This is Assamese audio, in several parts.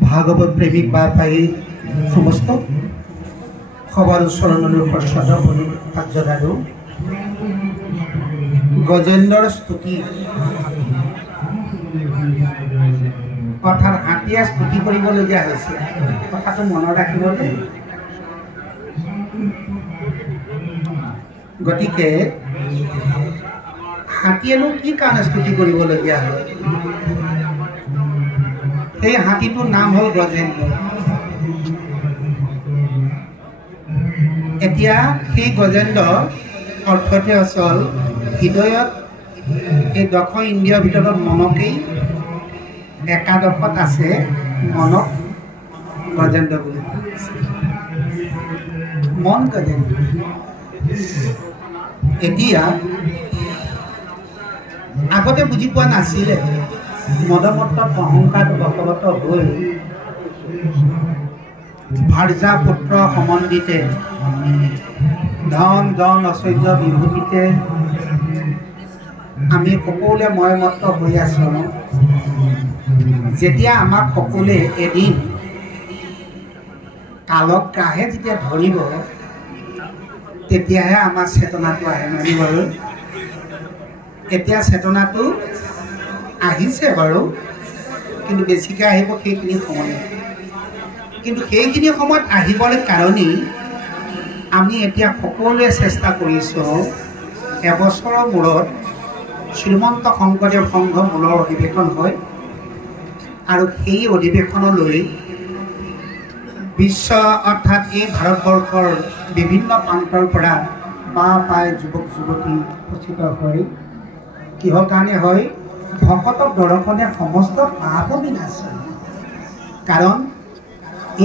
ভাগৱত প্ৰেমিক বা পাই সমস্ত সবাৰ চৰণলৈ শ্ৰদ্ধা জনালোঁ। গজেন্দ্ৰৰ স্তুতি অৰ্থাৎ হাতীয়ে স্তুতি কৰিবলগীয়া হৈছে। কথাটো মনত ৰাখিব দেই। গতিকে হাতীয়েনো কি কাৰণে স্তুতি কৰিবলগীয়া হয়? সেই হাতীটোৰ নাম হ'ল গজেন্দ্ৰ। এতিয়া সেই গজেন্দ্ৰ অৰ্থতে আচল হৃদয়ত এই দশ ইন্দ্ৰিয়ৰ ভিতৰত মনকেই একাদশত আছে, মনক গজেন্দ্ৰ বুলি মন গজেন্দ্ৰ। এতিয়া আগতে বুজি পোৱা নাছিলে, মদমত্তত অহংকাৰ বশৱৰ্ত হৈ ভাৰ্যা পুত্ৰ সমন্বিতে ধন জন ঐশ্বৰ্য বিভূতিতে আমি সকলোৱে ময়মত্ত হৈ আছো। যেতিয়া আমাক সকলোৱে এদিন কালক গ্ৰাহে যেতিয়া ধৰিব, তেতিয়াহে আমাৰ চেতনাটো আহে মানি বাৰু। এতিয়া চেতনাটো আহিছে বাৰু, কিন্তু বেছিকৈ আহিব সেইখিনি সময়ত। কিন্তু সেইখিনি সময়ত আহিবৰ কাৰণেই আমি এতিয়া সকলোৱে চেষ্টা কৰিছোঁ। এবছৰৰ মূৰত শ্ৰীমন্ত শংকৰদেৱ সংঘ মূলৰ অধিৱেশন হয়, আৰু সেই অধিৱেশনলৈ বিশ্ব অৰ্থাৎ এই ভাৰতবৰ্ষৰ বিভিন্ন প্ৰান্তৰ পৰা পাই যুৱক যুৱতী উপস্থিত হয়। কিহৰ কাৰণে হয়? ভকতক দৰ্শনে সমস্ত পাপ বিনাশ। কাৰণ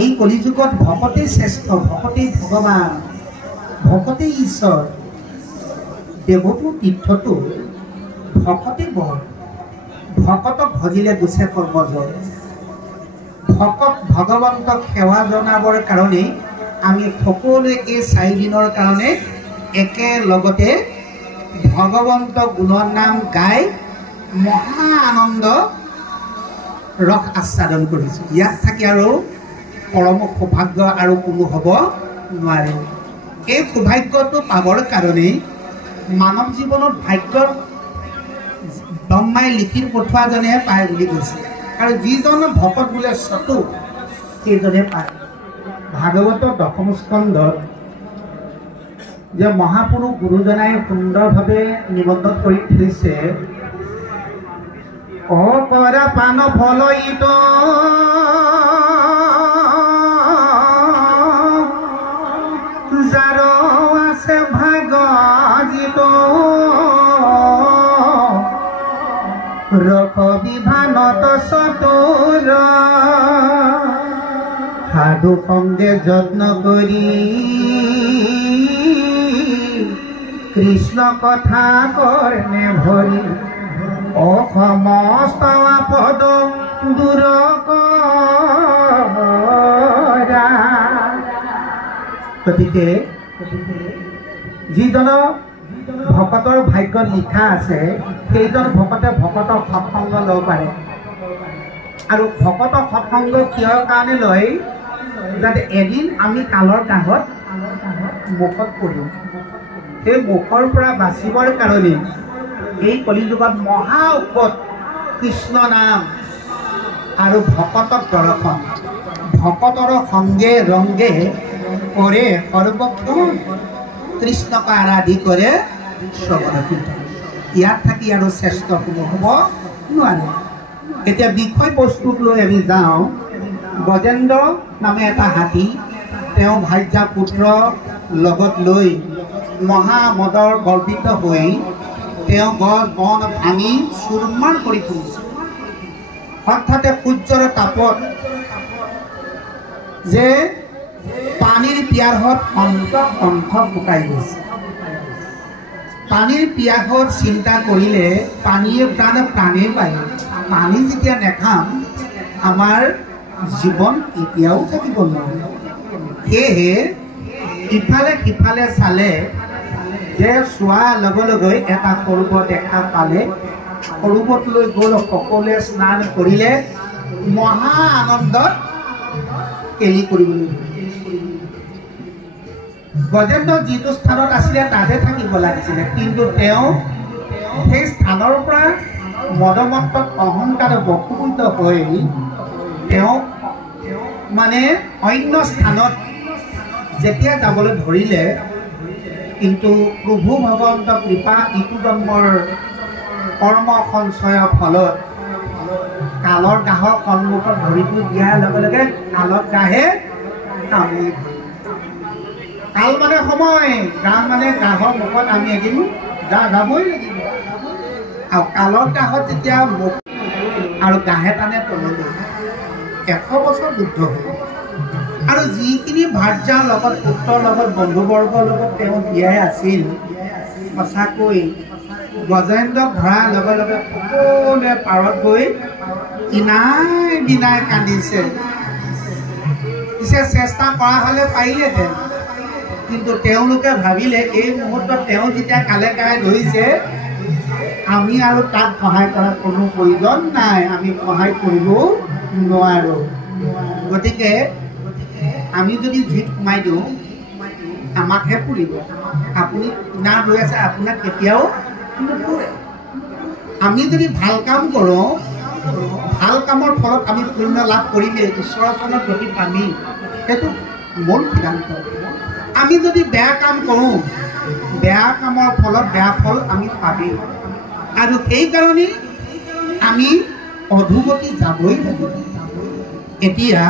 এই কলিযুগত ভকতেই শ্ৰেষ্ঠ, ভকতেই ভগৱান, ভকতেই ঈশ্বৰ। দেৱতো তীৰ্থটো ভকতেই বৰ। ভকতক ভজিলে গুছে কৰ্মজয়। ভকত ভগৱন্তক সেৱা জনাবৰ কাৰণে আমি সকলোৱে এই 4 দিনৰ কাৰণে একেলগতে ভগৱন্ত গুণৰ নাম গাই মহা আনন্দ ৰস আস্বাদন কৰিছোঁ। ইয়াত থাকি আৰু পৰম সৌভাগ্য আৰু কোনো হ'ব নোৱাৰে। এই সৌভাগ্যটো পাবৰ কাৰণেই মানৱ জীৱনত ভাগ্যৰ ব্ৰহ্মাই লিখি পঠোৱাজনেহে পায় বুলি কৈছে। আৰু যিজন ভকত বোলে চতু, সেইজনে পায়। ভাগৱতৰ দশম স্কন্ধত যে মহাপুৰুষ গুৰুজনাই সুন্দৰভাৱে নিবন্ধন কৰি থৈছে, অপৰা পান ফলয়িত যাৰ আছে ভাগজিত ৰখ বিভানত চতুৰ সাধু সংগে যত্ন কৰি কৃষ্ণ কথা কৰ্ণে ভৰি অসমস্ত আপদ দূৰ কৰা। গতিকে যিজনৰ ভকতৰ ভাগ্যত লিখা আছে, সেইজন ভকতে ভকতক সৎসংগ ল'ব পাৰে। আৰু ভকতক সৎসংগ কিহৰ কাৰণে লয়? যাতে এদিন আমি কালৰ কাষত মুখত পৰিম। সেই মুখৰ পৰা বাচিবৰ কাৰণে এই কলিযুগত মহা ঔষধ কৃষ্ণ নাম আৰু ভকতক দৰ্শন। ভকতৰ সংগে ৰংগে কৰে সৰ্বক্ষণ কৃষ্ণক আৰাধি কৰে শ্ৰৱণ কীৰ্তন। ইয়াত থাকি আৰু শ্ৰেষ্ঠ কোনো হ'ব নোৱাৰে। এতিয়া বিষয়বস্তুক লৈ আমি যাওঁ। গজেন্দ্ৰ নামে এটা হাতী, তেওঁ ভাৰ্যা পুত্ৰ লগত লৈ মহামদৰ গৰ্বিত হৈ তেওঁ গছ বন ভাঙি চুৰমাৰ কৰি ফুৰিছে। হঠাতে সূৰ্যৰ তাপত যে পানীৰ পিয়াহত কণ্ঠ শুকাই গৈছে। পানীৰ পিয়াহত চিন্তা কৰিলে পানীয়ে প্ৰাণে পায়। পানী যেতিয়া নেখাম আমাৰ জীৱন এতিয়াও থাকিব নোৱাৰে। সেয়েহে ইফালে সিফালে চালে যে চোৱাৰ লগে লগে এটা সৰোবৰ দেখা পালে। সৰোবৰলৈ গ'ল, সকলোৱে স্নান কৰিলে, মহা আনন্দত কেলি কৰিবলৈ গজেন্দ্ৰ যিটো স্থানত আছিলে তাতে থাকিব লাগিছিলে, কিন্তু তেওঁ সেই স্থানৰ পৰা মদমত্তত অহংকাৰ বশীভূত হৈ তেওঁ মানে অন্য স্থানত যেতিয়া যাবলৈ ধৰিলে, কিন্তু প্ৰভু ভগৱন্ত কৃপা ইটো জন্মৰ কৰ্ম সঞ্চয়ৰ ফলত কালৰ গাহৰ সন্মুখত ভৰিটো দিয়াৰ লগে লগে কালত গাহে কামুৰি কাল মানে সময়, গাহ মানে গাহৰ মুখত আমি এদিন যাবই লাগিব। আৰু কালৰ গাহত যেতিয়া মুখ আৰু গাহে টানে তললৈ 100 বছৰ যুদ্ধ হ'ল। আৰু যিখিনি ভাৰ্যাৰ লগত পুত্ৰৰ লগত বন্ধুবৰ্গৰ লগত তেওঁ জীয়াই আছিল, সঁচাকৈ গজেন্দ্ৰক ধৰাৰ লগে লগে সকলোৱে পাৰত গৈ কিনাই বিনাই কান্দিছে। পিছে চেষ্টা কৰা হ'লে পাৰিলেহেঁতেন, কিন্তু তেওঁলোকে ভাবিলে এই মুহূৰ্তত তেওঁ যেতিয়া কালে কালে ধৰিছে, আমি আৰু তাক সহায় কৰাৰ কোনো প্ৰয়োজন নাই, আমি সহায় কৰিব নোৱাৰোঁ। গতিকে আমি যদি জুইত সোমাই দিওঁ আমাকহে পুৰিব, আপুনি কিনাৰ হৈ আছে আপোনাক কেতিয়াও নুপুৰে। আমি যদি ভাল কাম কৰোঁ, ভাল কামৰ ফলত আমি পুণ্য লাভ কৰিমেই, ঈশ্বৰৰ চৰণত গতি পামেই, সেইটো মূল সিদ্ধান্ত। আমি যদি বেয়া কাম কৰোঁ, বেয়া কামৰ ফলত বেয়া ফল আমি পামেই, আৰু সেইকাৰণে আমি অধোগতি যাবই লাগিব। এতিয়া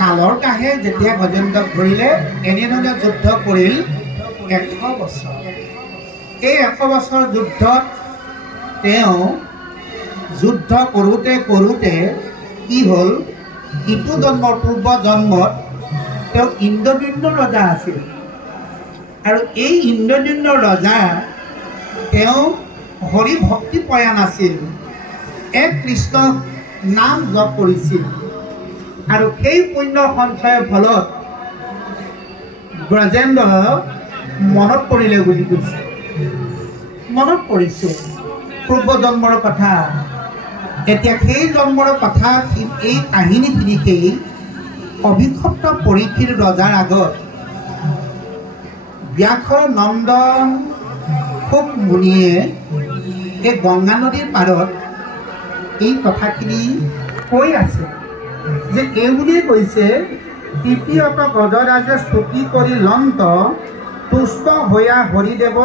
কালৰ গাহে যেতিয়া গজেন্দ্ৰক ধৰিলে, এনেধৰণে যুদ্ধ কৰিল 100 বছৰ। এই 100 বছৰ যুদ্ধত তেওঁ যুদ্ধ কৰোঁতে কৰোঁতে কি হ'ল, ইটো জন্মৰ পূৰ্ব জন্মত তেওঁ ইন্দ্ৰদ্যুম্ন ৰজা আছিল। আৰু এই ইন্দ্ৰদ্যুম্ন ৰজা তেওঁ হৰি ভক্তি পৰায়ণ আছিল, এক কৃষ্ণ নাম জপ কৰিছিল। আৰু সেই পুণ্য সঞ্চয়ৰ ফলত গজেন্দ্ৰ মনত পৰিলে বুলি কৈছে, মনত পৰিছে পূৰ্ব জন্মৰ কথা। এতিয়া সেই জন্মৰ কথা, এই কাহিনীখিনিকেই অভিষপ্ত পৰীক্ষিত ৰজাৰ আগত ব্যাসৰ নন্দন খুব মুনিয়ে এই গংগা নদীৰ পাৰত এই কথাখিনি কৈ আছে, যে এইবুলিয়ে কৈছে, তৃতীয়ত গজৰাজে স্তুতি কৰি লন্ত, তুষ্ট হৈয়া হৰিদেৱ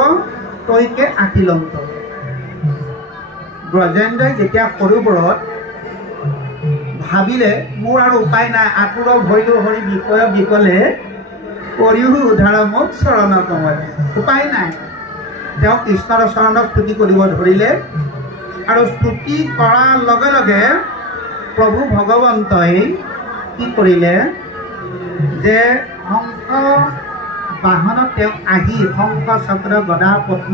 তৈকে আকিলন্ত। গজেন্দ্ৰই যেতিয়া সৰোবৰত ভাবিলে মোৰ আৰু উপায় নাই, আতুৰ ভৈলো হৰি বিষয় বিকলে কৰিও উদ্ধাৰ মোক চৰণ কমলে, উপায় নাই, তেওঁ কৃষ্ণৰ চৰণত স্তুতি কৰিব ধৰিলে। আৰু স্তুতি কৰাৰ লগে লগে প্ৰভু ভগৱন্তই কি কৰিলে, যে শংখ বাহনত তেওঁ আহি শংখ চক্ৰ গদা পদ্ম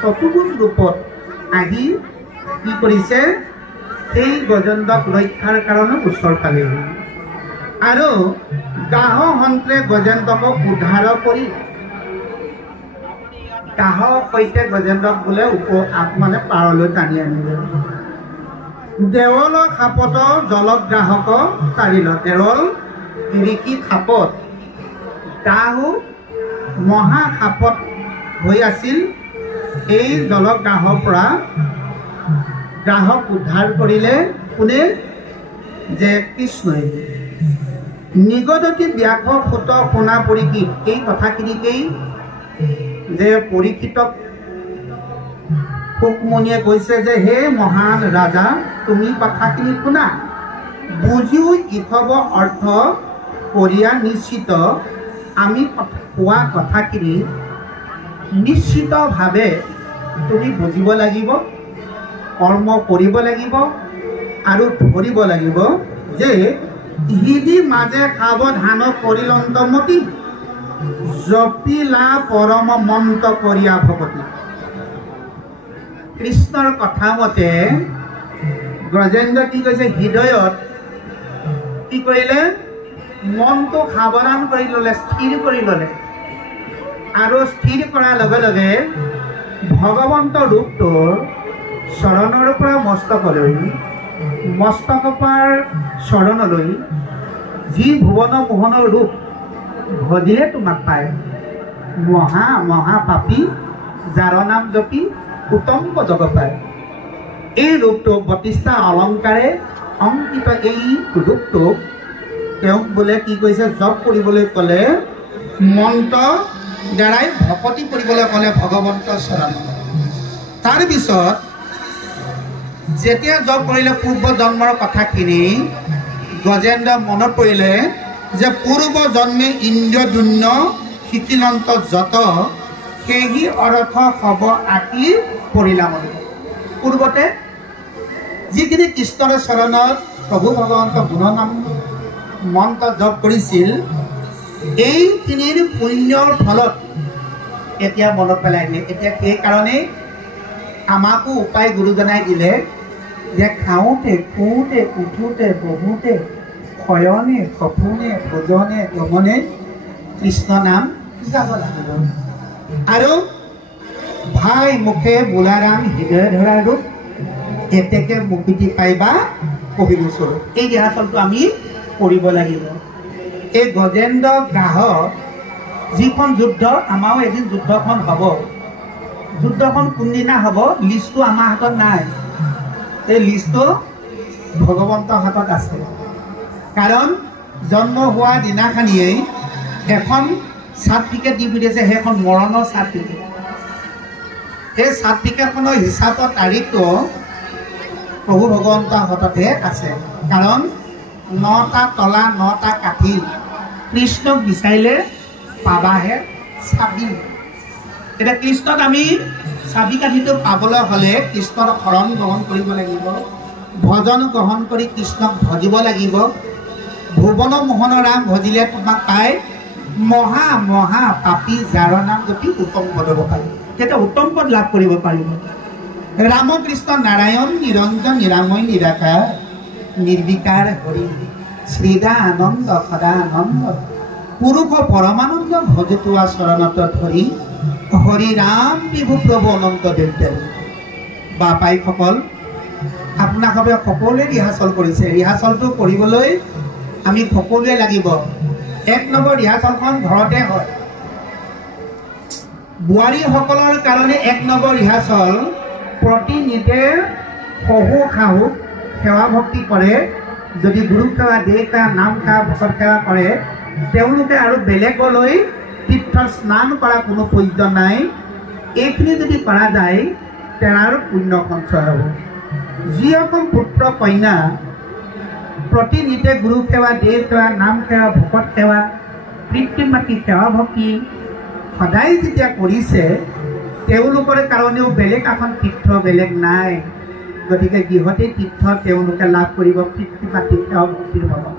চতুৰ্ভুজ ৰূপত আহি কি কৰিছে, সেই গজেন্দ্ৰক ৰক্ষাৰ কাৰণে ওচৰ পালেহি। আৰু গাহ সন্ত্ৰে গজেন্দ্ৰক উদ্ধাৰ কৰি, গাহৰ সৈতে গজেন্দ্ৰক বোলে মানে পাৰলৈ টানি আনিলে। দেৱল খাপত জলগ্ৰাহক তাৰিল, দেৱল ৰিকি খাপত গাহো মহা খাপত হৈ আছিল। এই জলগ্ৰাহৰ পৰা গ্ৰাহক উদ্ধাৰ কৰিলে কোনে, যে কৃষ্ণই। নিগদতি ব্যাস সুত শুনা পৰীক্ষিত, এই কথাখিনিকেই যে পৰীক্ষিতক সুকমণিয়ে কৈছে যে হে মহান ৰাজা, তুমি কথাখিনি শুনা, বুজিও ইথব অৰ্থ কৰিয়া নিশ্চিত। আমি কোৱা কথাখিনি নিশ্চিতভাৱে তুমি বুজিব লাগিব, কৰ্ম কৰিব লাগিব, আৰু ধৰিব লাগিব যে হৃদি মাজে সাৱধান কৰিলন্তমতি, জপিলা পৰম মন্ত্ৰ কৰিয়া ভগতি। কৃষ্ণৰ কথা মতে গজেন্দ্ৰ কি কৈছে, হৃদয়ত কি কৰিলে, মনটো সাৱধান কৰি ল'লে, স্থিৰ কৰি ল'লে। আৰু স্থিৰ কৰাৰ লগে লগে ভগৱন্ত ৰূপটোৰ চৰণৰ পৰা মস্তকলৈ মস্তকপাৰ চৰণলৈ যি ভুৱন মোহনৰ ৰূপ ভজিলে তোমাক পায় মহা মহা পাপী যাৰ নাম জপি উত্তম্ব জগ পায়। এই ৰূপটো ৩২টা অলংকাৰে অংকিত। এই ৰূপটোক তেওঁক বোলে কি কৈছে, জপ কৰিবলৈ ক'লে মন্ত্ৰ দ্বাৰাই ভকতি কৰিবলৈ ক'লে ভগৱন্তৰ চৰণত। তাৰপিছত যেতিয়া জপ কৰিলে পূৰ্ব জন্মৰ কথাখিনি গজেন্দ্ৰ মনত পৰিলে যে পূৰ্ব জন্মে ইন্দ্ৰদুম্ন শিকিনন্ত যত সেই অৰ্থ হব আঁকি পৰিলাম। পূৰ্বতে যিখিনি কৃষ্ণৰ চৰণত প্ৰভু ভগৱন্ত গুণনাম মন্ত্ৰ জপ কৰিছিল, এইখিনিৰ পুণ্যৰ ফলত এতিয়া মনত পেলাই দিলে। এতিয়া সেইকাৰণে আমাকো উপায় গুৰুজনাই দিলে যে খাওঁতে শুওঁতে উঠোঁতে বহোঁতে শয়নে সপোনে ভোজনে গমনে কৃষ্ণ নাম গাব লাগিব। আৰু ভাই মুখে বোলাৰাম হৃদয় ধৰা ৰূপ এতেকে মুকুতি পাইবা কহিলো স্বৰূপ। এই ৰিহাৰ্চলটো আমি কৰিব লাগিব। এই গজেন্দ্ৰ গ্ৰাহক যিখন যুদ্ধ, আমাৰো এদিন যুদ্ধখন হ'ব। যুদ্ধখন কোনদিনা হ'ব লিষ্টটো আমাৰ হাতত নাই। এই লিষ্টটো ভগৱন্তৰ হাতত আছে। কাৰণ জন্ম হোৱা দিনাখনিয়েই এখন চাৰ্টিফিকেট দি পঠিয়াইছে, সেইখন মৰণৰ চাৰ্টিফিকেট। সেই চাৰ্টিফিকেটখনৰ হিচাপৰ তাৰিখটো প্ৰভু ভগৱন্তৰ হাততহে আছে। কাৰণ 9টা তলা 9টা কাঠি কৃষ্ণক বিচাৰিলে পাবাহে চাবি। এতিয়া কৃষ্ণক আমি চাবি কাঠিটো পাবলৈ হ'লে কৃষ্ণৰ শৰণ গ্ৰহণ কৰিব লাগিব, ভজন গ্ৰহণ কৰি কৃষ্ণক ভজিব লাগিব। ভুৱন মোহন ৰাম ভজিলে তোমাক পায় মহা মহা পাপী যাৰ নাম জপি উত্তম পদ পায়। তেতিয়া উত্তম পদ লাভ কৰিব পাৰিব। ৰামকৃষ্ণ নাৰায়ণ নিৰঞ্জন নিৰাময় নিৰাকাৰ নিৰ্বিকাৰ হৰি শ্ৰীদা আনন্দ সদা আনন্দ পুৰুষ পৰমানন্দ ভজতোৱা চৰণত ধৰি হৰি ৰাম বিভু প্ৰভু অনন্ত দেৱদেৱ। বাপাইসকল, আপোনালোকে সকলোৱে ৰিহাৰ্চল কৰিছে। ৰিহাৰ্চলটো কৰিবলৈ আমি সকলোৱে লাগিব। 1 নম্বৰ ৰিহাৰ্চলখন ঘৰতে হয়। বোৱাৰীসকলৰ কাৰণে 1 নম্বৰ ৰিহাৰ্চল প্ৰতিনিধে শহু শাহুক সেৱা ভক্তি কৰে। যদি গুৰু সেৱা দেহ সেৱা নাম সেৱা ভকত সেৱা কৰে তেওঁলোকে আৰু বেলেগলৈ তীৰ্থ স্নান কৰা কোনো প্ৰয়োজন নাই। এইখিনি যদি কৰা যায় তেওঁৰ পুণ্য সঞ্চয় হ'ব। যিসকল পুত্ৰ কন্যা প্ৰতিনিধে গুৰু সেৱা দেহ সেৱা নাম সেৱা ভকত সেৱা পিতৃ মাতৃ সেৱা ভক্তি সদায় যেতিয়া কৰিছে তেওঁলোকৰ কাৰণেও বেলেগ এখন তীৰ্থ বেলেগ নাই। গতিকে গৃহতে তীৰ্থ তেওঁলোকে লাভ কৰিব পিতৃ মাতৃ সেৱা ভক্তিৰ ভাৱত।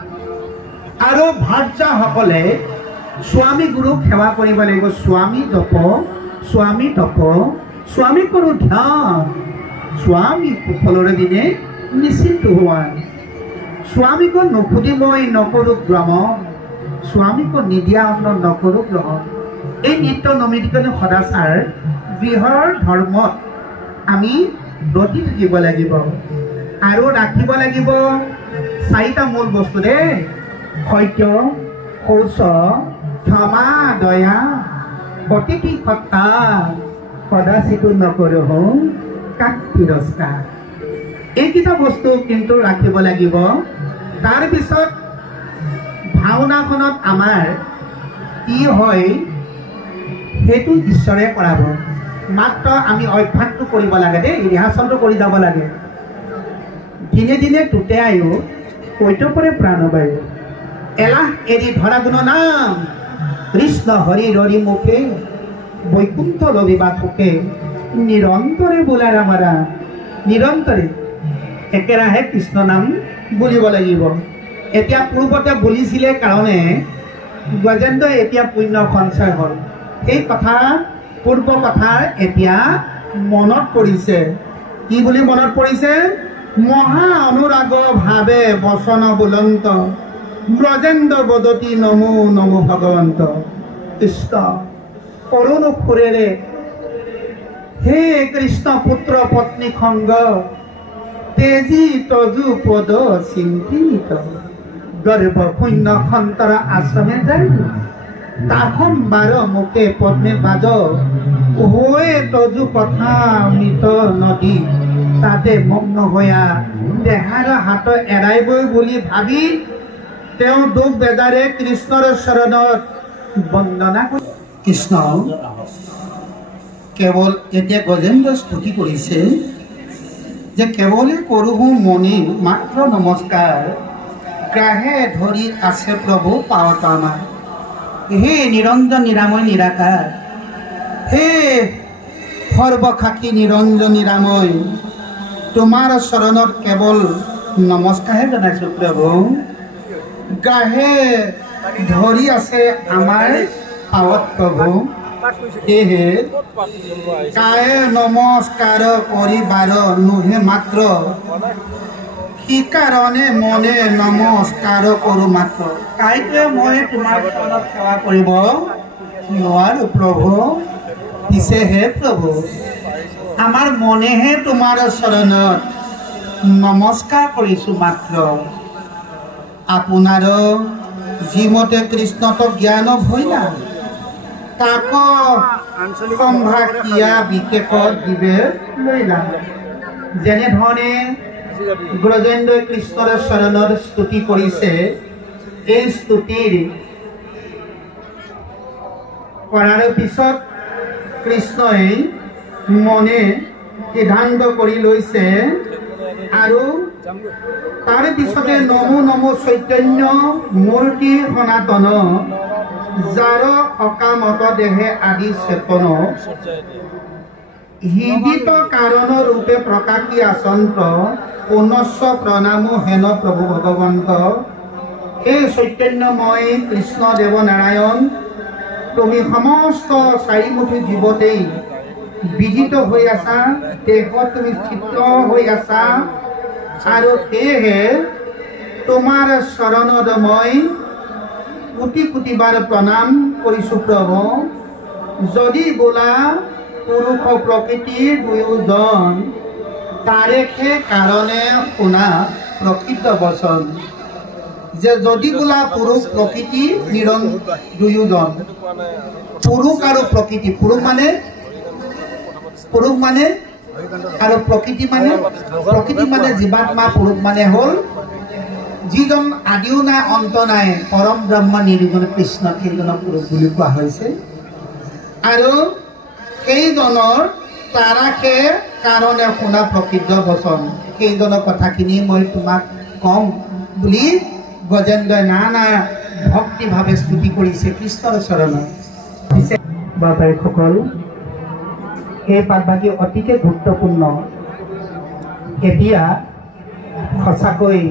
আৰু ভাৰ্যাসকলে স্বামী গুৰুক সেৱা কৰিব লাগিব। স্বামী জপ স্বামী তপ স্বামী কৰো ধ্যান স্বামী কুশলৰে দিনে নিশ্চিন্ত হোৱা। স্বামীক নুসুধি মই নকৰোঁ ভ্ৰমণ স্বামীক নিদিয়া অন্ন নকৰোঁ গ্ৰহণ। এই নিত্য নৈমিত্তিক সদাচাৰ গৃহৰ ধৰ্মত আমি ব্ৰতী থাকিব লাগিব। আৰু ৰাখিব লাগিব 4টা মূল বস্তু দেই: সত্য, শৌচ, ক্ষমা, দয়া, অতিথি সত্তা, সদাচিতো নকৰোঁ কাক তিৰস্কাৰ। এইকেইটা বস্তু কিন্তু ৰাখিব লাগিব। তাৰপিছত ভাওনাখনত আমাৰ কি হয় সেইটো ঈশ্বৰে কৰাব। মাত্ৰ আমি অভ্যাসটো কৰিব লাগে দেই, ৰিহাৰ্চলটো কৰি যাব লাগে। দিনে দিনে টুটে আয়ো কৈতপৰে প্ৰাণ বায়ু এলাহ এৰি ধৰা গুণ নাম কৃষ্ণ হৰি হৰি মুখে বৈকুণ্ঠ লভিবা সুখে নিৰন্তৰে বোলা ৰাম ৰাম। নিৰন্তৰে একেৰাহে কৃষ্ণ নাম বুলিব লাগিব। এতিয়া পূৰ্বতে বুলিছিলে কাৰণে গজেন্দ্ৰ এতিয়া পুণ্য সঞ্চয় হ'ল। এই কথা পূৰ্ব কথা এতিয়া মনত পৰিছে। কি বুলি মনত পৰিছে? মহা অনুৰাগ ভাৱে বচন বুলন্ত ব্ৰজেন্দ্ৰ বদতি নমো নমো ভগৱন্ত। কৃষ্ণ কৰুণ সুৰেৰে হে কৃষ্ণ পুত্ৰ পত্নী সংগ তেজি তজু পদ চিন্তিত গৰ্ব শূন্য সন্তৰ আশ্ৰমে যায় তাহম বাৰ মুখে পদ্মে বাজ হৈ তজু কথা মৃত নদী তাতে মগ্ন হৈয়া দেহাৰ হাত এৰাইবই বুলি ভাবি তেওঁ দুখ বেজাৰে কৃষ্ণৰ চৰণত বন্দনা কৰি কৃষ্ণ কেৱল এতিয়া গজেন্দ্ৰ স্তুতি কৰিছে যে কেৱলে কৰোঁ মনে মাত্ৰ নমস্কাৰ গ্ৰাহে ধৰি আছে প্ৰভু পাৱত আমাৰ হে নিৰঞ্জন নিৰাময় নিৰাকাৰ হে সৰ্বসাক্ষী নিৰঞ্জন নিৰাময় তোমাৰ চৰণত কেৱল নমস্কাৰহে জনাইছোঁ প্ৰভু গ্ৰাহে ধৰি আছে আমাৰ পাৱত প্ৰভু সেয়েহে কায়ে নমস্কাৰ কৰিবাৰ নোহে মাত্ৰ কি কাৰণে মনে নমস্কাৰ কৰোঁ মাত্ৰ কাইটোৱে মই তোমাৰ চৰণত সেৱা কৰিব নোৱাৰোঁ প্ৰভু পিছে হে প্ৰভু আমাৰ মনেহে তোমাৰ চৰণত নমস্কাৰ কৰিছোঁ মাত্ৰ আপোনাৰ যিমতে কৃষ্ণত জ্ঞান ভৈলা তাক সম্ভা ক্ৰিয়া বিশেষত দিবে লৈলা যেনেধৰণে ব্ৰজেন্দ্ৰই কৃষ্ণৰ চৰণত স্তুতি কৰিছে এই স্তুতিৰ কৰাৰ পিছত কৃষ্ণই মনে সিদ্ধান্ত কৰি লৈছে আৰু তাৰ পিছতে নমো নমো চৈতন্য মূৰ্তি সনাতন যাৰ সকামত দেহে আদি চেতন হৃদিত কাৰণ ৰূপে প্ৰকাশী আচন্ত পুনশ্চ প্ৰণামো হেন প্ৰভু ভগৱন্ত এই চৈতন্যময় কৃষ্ণ দেৱ নাৰায়ণ তুমি সমস্ত চাৰিমুঠি জীৱতেই বিজিত হৈ আছা দেহত তুমি স্থিত হৈ আছা আৰু সেয়েহে তোমাৰ চৰণত মই কোটি কোটিবাৰ প্ৰণাম কৰিছোঁ প্ৰভু যদি বোলা পুৰুষ প্ৰকৃতিৰ দুয়োজন তাৰেহে কাৰণে শুনা প্ৰকৃত বচন যে যদি বোলা পুৰুষ প্ৰকৃতি দুয়োজন পুৰুষ আৰু প্ৰকৃতি পুৰুষ মানে আৰু প্ৰকৃতি মানে জীৱাত্মা পুৰুষ মানে হ'ল যিজন আদিও নাই অন্ত নাই পৰম ব্ৰহ্ম নিৰ্গুণ কৃষ্ণ সেইজনক পুৰুষ বুলি কোৱা হৈছে আৰু সেইজনৰ তাৰাকে কাৰণে শুনা প্ৰকৃত বচন সেইজনৰ কথাখিনি মই তোমাক কম বুলি গজেন্দ্ৰই নানা ভক্তিভাৱে স্তুতি কৰিছে কৃষ্ণৰ চৰণত পিছে বাবাসকল এই পাঠভাগী অতিকে গুৰুত্বপূৰ্ণ এতিয়া সঁচাকৈ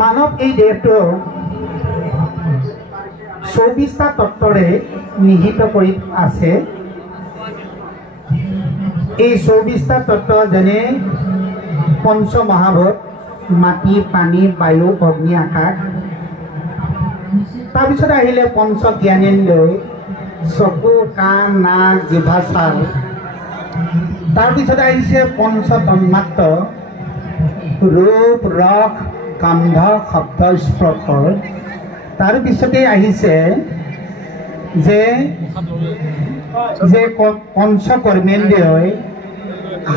মানৱ এই দেহটো 24টা তত্ত্বৰে নিহিত কৰি আছে এই 24টা তত্ত্ব যেনে পঞ্চ মহাভূত মাটি পানী বায়ু অগ্নি আকাশ তাৰপিছত আহিলে পঞ্চ জ্ঞানেন্দ্ৰিয় চকু কাণ নাক জিভা ছাল তাৰপিছত আহিছে পঞ্চ তন্মাত্ৰ ৰূপ ৰস গন্ধ শব্দ স্পৰ্শ তাৰপিছতে আহিছে যে পঞ্চ কৰ্মেন্দ্ৰিয়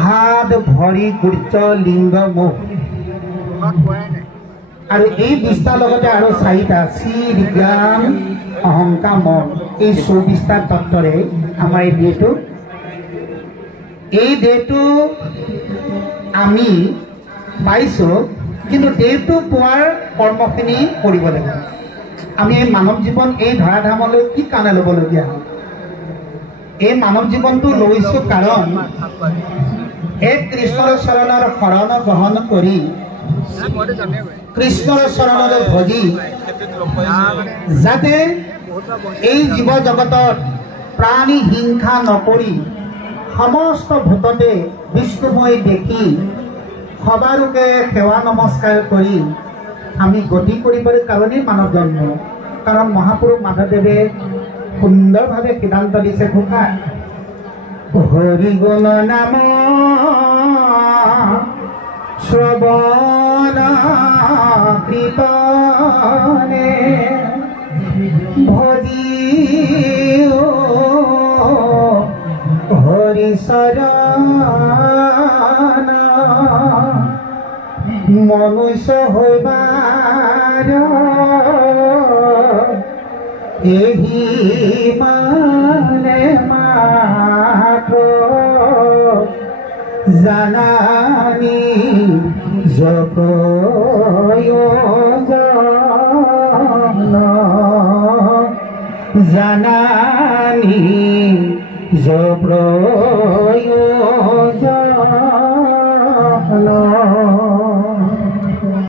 হাত ভৰি গুৰ্জ লিংগ মুখ আৰু এই 20টাৰ লগতে আৰু 4টা শ্ৰী বিজ্ঞান অহংকাৰ মন এই 24টা তত্ত্বৰে আমাৰ এই দেহটো আমি পাইছোঁ কিন্তু দেহটো পোৱাৰ কৰ্মখিনি কৰিব লাগিব আমি এই মানৱ জীৱন এই ধৰাধামলৈ কি কাৰণে ল'বলগীয়া হ'ল এই মানৱ জীৱনটো লৈছোঁ কাৰণ এক কৃষ্ণৰ চৰণৰ শৰণ গ্ৰহণ কৰি কৃষ্ণৰ চৰণলৈ ভজি যাতে এই জীৱ জগতত প্ৰাণী হিংসা নকৰি সমস্ত ভূততে বিষ্ণুময় দেখি সবাৰোকে সেৱা নমস্কাৰ কৰি আমি গতি কৰিবৰ কাৰণেই মানৱ জন্ম কাৰণ মহাপুৰুষ মাধৱদেৱে সুন্দৰভাৱে সিদ্ধান্ত দিছে ঘোষা হৰি গুণ নাম শ্ৰবণ কীৰ্তনে ভজিও হৰি শৰণ মনুষ্য হইবাৰ এহি মানে মাত্ৰ জানানি প্ৰয়োজন জানানি প্ৰয়োজন